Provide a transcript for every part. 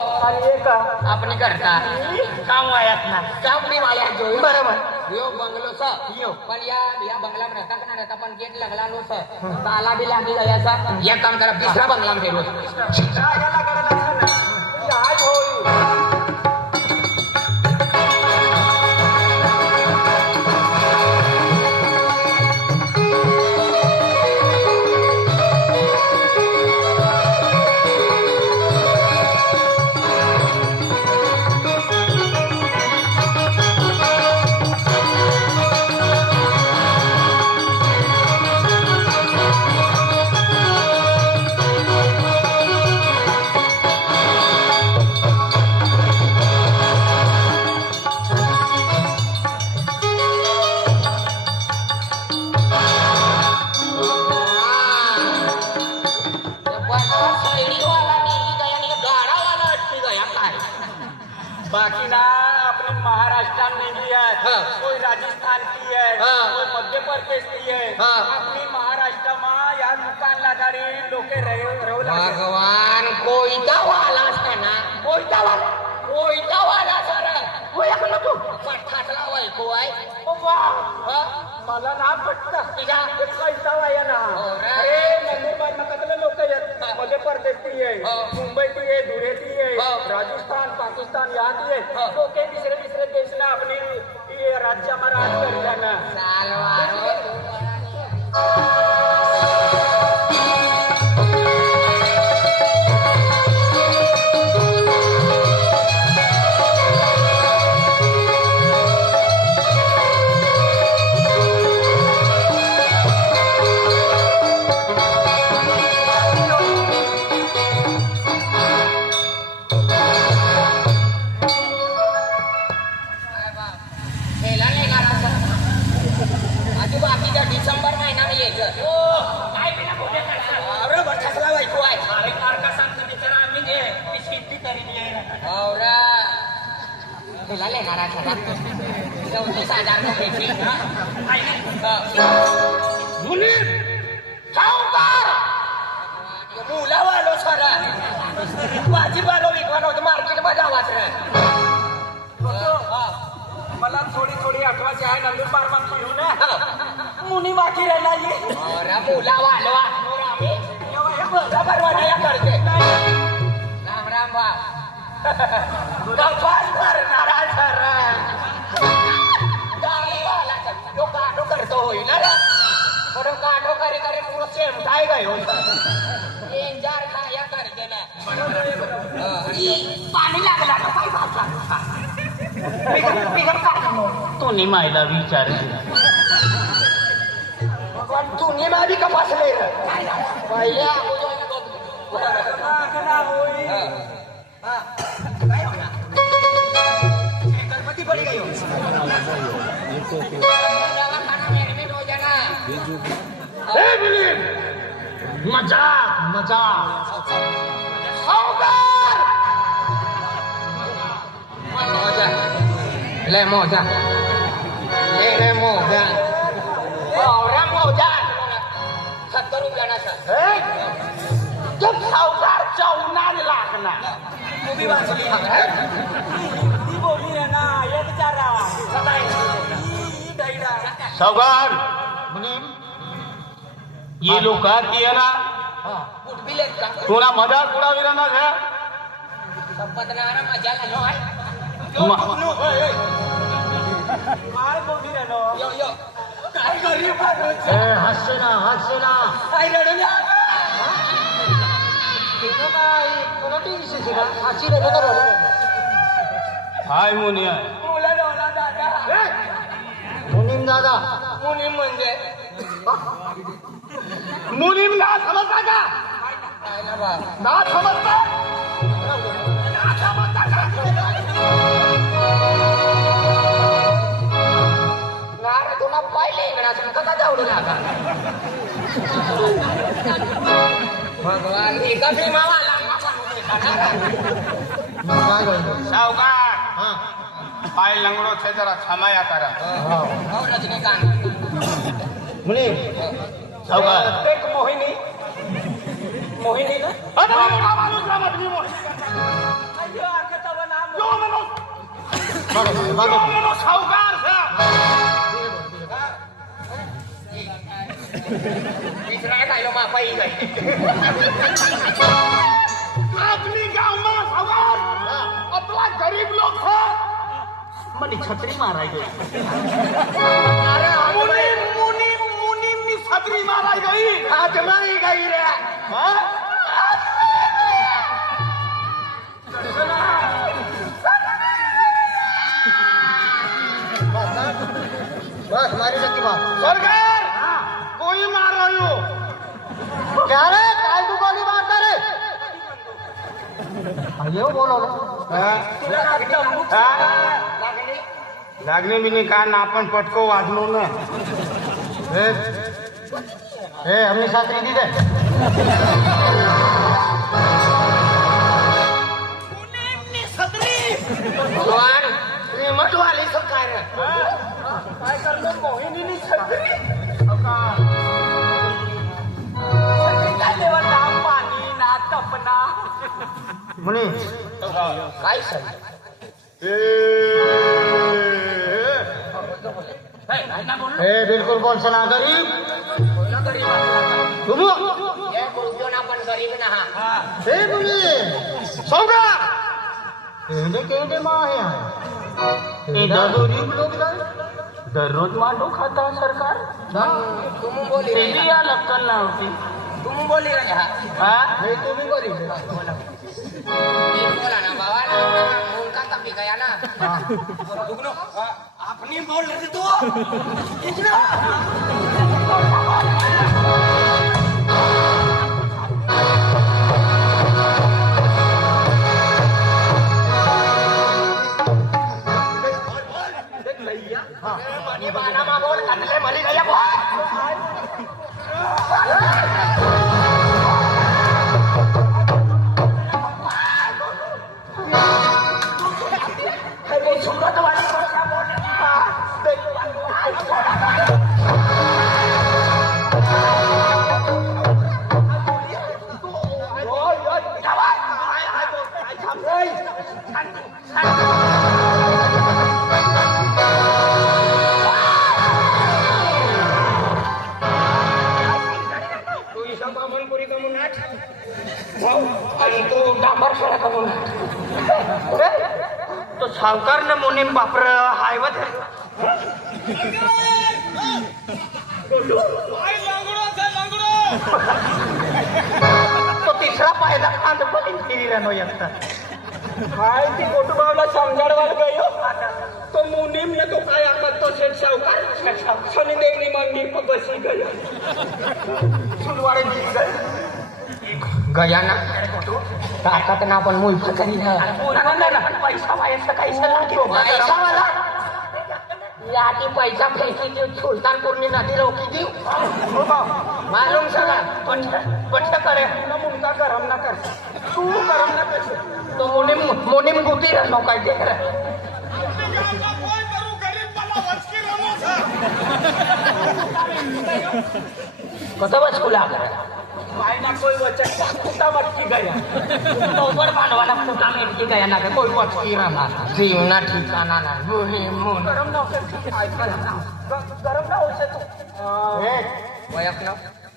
आणि एक आपण करता काम वायात ना कापणी वाल्या जो बरोबर यो बंगलो स यो पण या बंगला में रहता ना रहता पण गेट लगला लो स ताला भी लागी जायचा या काम करा दुसरा बंगला में ठेवलो याला करायला लागतं ना आज होईल बाकी ना अपने महाराष्ट्र में भी है कोई राजस्थान की है कोई मध्य प्रदेश की है अपनी महाराष्ट्र में या दुकान लगारी लोक भगवान कोयता वाला असताना कोयता वाला सर ओळखलं तू पठाटला वायको आहे मला ना पटतं कैसा वाया ना अरे नंदुरबार नकातले लोक आहेत मध्य प्रदेशची आहे मुंबईची आहे धुळेची आहे राजस्थान पाकिस्तान याची आहे तो के दुसरे देश ना अपनी राज्य में राज कर ना डिसेंबर महिना में यायचं काय बिना बोलले अरे बठासला वायको आहे अरे कारका सांगतो बिचारा आम्ही जे शेती तरी आहे औरा तुला लेणारा खरा 34,000 घ्यायची मुली सावकार मुला वालो सरा भाजीपालो विकवान होतं मार्केट मध्ये आवाज मला थोडी आठवायची आहे नंदुरबार मध्ये घेऊन मुनी बाकी राहिला अरे मुला वालो आम्ही परवानया करते राम राम बा गप्पाच करणारा सर तो काटो करतो होईल पण काटो करे करे पूर्ण सेम काय गय होईल 3-4 खाया करते ना पाणी लागला ना काय भाषा तो निमायला विचार तुम्ही माझी कपासले पहिल्या गणपती पडी गई मजा मजा ले मोजा ले मोजा औरा मोजा 70 रुपयाना जब सावकार 14 लाख ना तुम्ही वाचली ती बोलली आहे ना एक विचारा सावकार मुनीम ये लोग का किया ना कुठ भी लेत का तोरा मजाक उडाविला ना घ्या संपतनारा मजा घालो आहे काय बोलली रे नो यो काय गरीब हससे ना काय रडूया हाय मुनी आहे मुला डोला दादा मुनीम दादा मुली म्हणजे मुनीम ना समजता का काय ना बा ना समजता नारे तुला पहिले इकडासून कसा जाऊन लागा भगवान एका भीमावाला सावकार पाय लंगड़ो छे जरा क्षमाया करा और रजनीकांत मुनी सावकार एक मोहिनी ना अरे माणूस ना मधली मोहिनी सावकार विसराय खायलो मापाई गई आदमी गांव में सावकार अपना गरीब लोग था મને છત્રી મારાઈ ગઈ अरे मुनीम ની छतरी माराई गई हाथ मारी गई रे हाँ? બસ મારી નથી વાત सरकार कोई मार रही हो ક્યારે કાય તું ગોલી મારતા રે એવું બોલો हाँ? लागणे बिने का नापण पटको वाजलो ना એ અમને છત્રી દી દે भगवान रिमोट वाली सरकार काय करतो मोहिनीनी छत्री काय देवा ना पाणी ना तपना मुनी काय सर ए बिलकुल बोलছো ना गरीब तुम ये बोलतो ना पण गरीब ना हा ए मुली सावकार केंडे केंडे मा आहे ए गरीब लोक दररोज मांडू खाता सरकार तुम बोली रे तेली या लक्कन लावती तुम बोली रे हा हा हे तुम्ही बोली ये बोला ना बाबा ना उनका तभी गया ना दुगनो अपनी बोल रहे तू इतना ये बाना मा बोल कटले मली गया बोल अरे सुनो तो वाली क्या बोल तू ईसा बामन पुरी का मुनाट आणि तू डांबर खेळा का बोल तो सावकार न मुनीम बापर हायवत तो तिसरा पायदा खांद पण फिरी नो एकटा काय ती गोटूबावला समजाडवाल गयो तो मुनीम ने तो काय आकत तो शेठ सावकार शनी देवनी मंदिर पर बसी गयो सुनवाडे जी गयो गया ना ताकत ना पण मुई करी ना पैसा व्हायचं काही सल्ला पैसा वाला याची पैसा फेकी देऊ सुलतानपूरनी नदी रोकी देऊ मालूम सगळा पट्ट करे ना मुंगा गरम ना कर तू गरम ना कर तो मुनीम गुटी रनो काय ते कसं बस तुला ना कोई वचन कुटा मटकी गया बरोबर बांधवाला कुठा मेटकी गया ना कोई पचकी राहणार जीवना ठिकाणा ना मुन गरम ना गरम ना होते तू वयक ना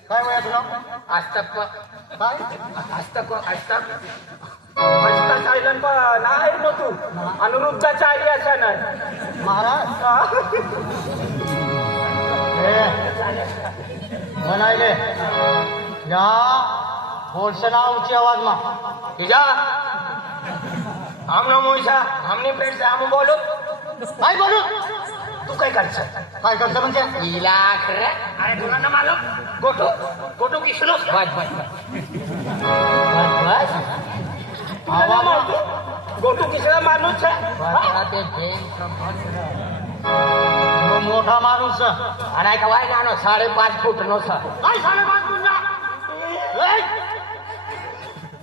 काय वया तुला आस्तक काय आस्तक आस्तक मस्ता सायलन पण नाही न तू अनुरुद्धाच्या आई असा नाही महाराज म्हणायले या बोलसना ऊंची आवाज मा जा हमने मोईसा हमने पेट से हम बोलो काय बोलू तू काय करছ काय करतो म्हणजे इलाख रे अरे तुला ना मालूम गोटो गोटो किसलो बस बस बस आवाज गोटू किसला माणूस मोठा माणूस आणि कवाय ना 5.5 फूट नो सर काय 5.5 फूट ना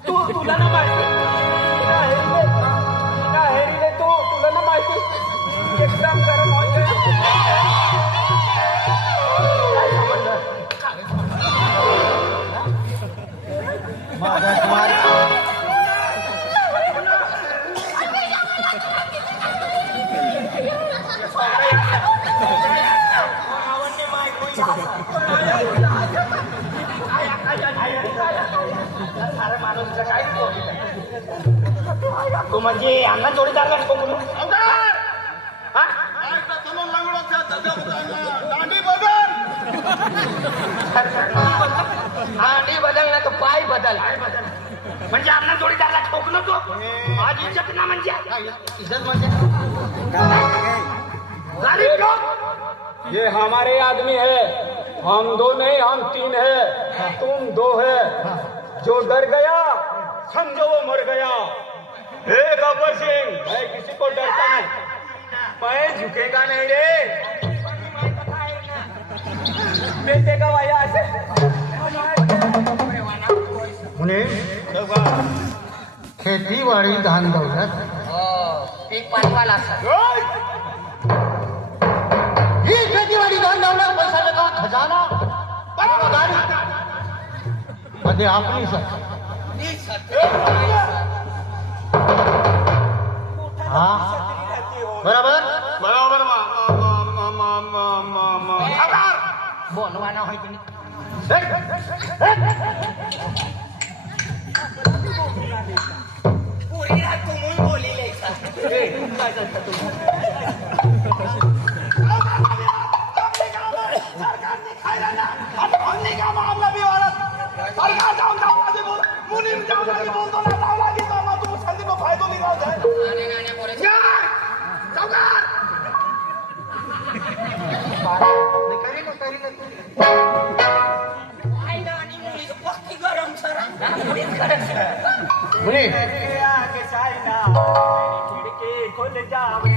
तू तुला ना माहिती तू तुला ना माहिती एकदम गरम होते तू म्हणजे यांना जोडीदारला ठोकलो सावकार हा? काय का चलो लंगडोच्या दांडी बदल आधी बदल ना तो पाय बदल म्हणजे आमना जोडीदारला ठोकलो तो माझी इज्जत ना म्हणजे इज्जत म्हणजे गरीब लोग ये हमारे आदमी है, हम दो नहीं हम तीन है, तुम दो है। जो डर गया समझो वो मर गया। हे गब्बर सिंह, मैं किसी को डरता नहीं, मैं झुकेगा नहीं रे। बेटे का वाया ऐसे म्हणे खेतीवाडी धान दौलत पीक पाणीवाला असा ही खेतीवाडी धान दौलत पैसा का खजाना मध्ये आपली सर हा बरोबर बरोबर सावकार बोनवाना होय तुम्ही पुरीला तुम्ही बोलिले सरकारने खायला ना आणि अन्नी काम आपला बिवारात सरकार जाऊन लागे बोल मुनीम जाऊन लागे बोलतो ना जाऊ लागे काम तू संधी को फायदो निघाव जाय सावकार म्हणे आगे साइना खिड़की खुल जावे।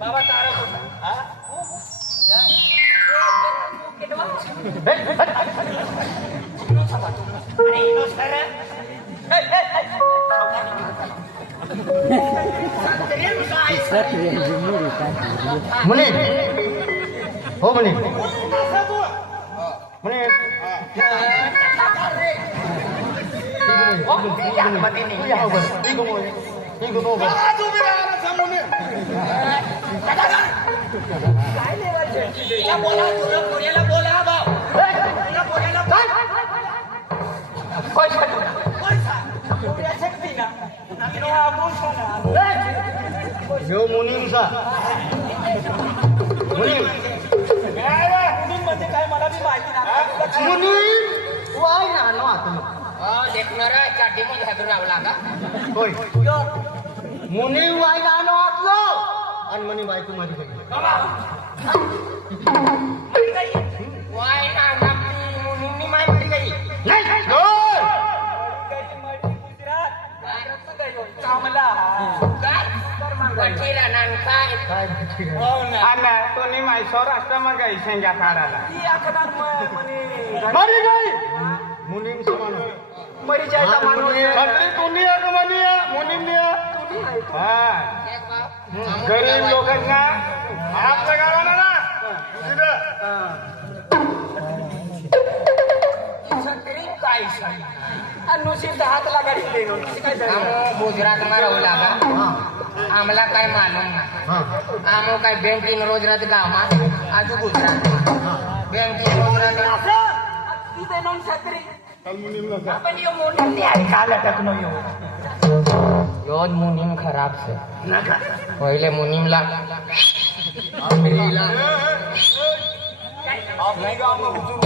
बाबा तारा म्हणे हो म्हणे म्हणे ह्यो मुनीमचा मुनीम म्हणजे काय मला बी माहिती नाही। मुनीम वाय ना नो आता देखणारा चाटी मध्ये हादर लावला का होय मुनीम वाय ना नो आतलो आणि मनी बायको मध्ये गेली वाय ना मुनी माय मध्ये गई कठीला नानकाय काय ठीक आहे अण्णा तो नाही माहिती सौराष्ट्र मग काही शेंग्या काढायला मरी गई मुनीम समान मरी जायचा माणूस छत्री तुम्ही आहे का म्हणी मुनीम हा गरीब लोकांना आपल्या गावाला ना काय नुसीत हात लागाडी काय गुजरात में रहू लागा आमला काय मालूम ना आमो काय बँकिंग रोज रात गाव मा आजू गुजरात बँकिंग रोज रात तिथे नोंद छत्री आपण यो मोठा यो मुनीम खराब से पहिले मुनीमला आपल्या गावाला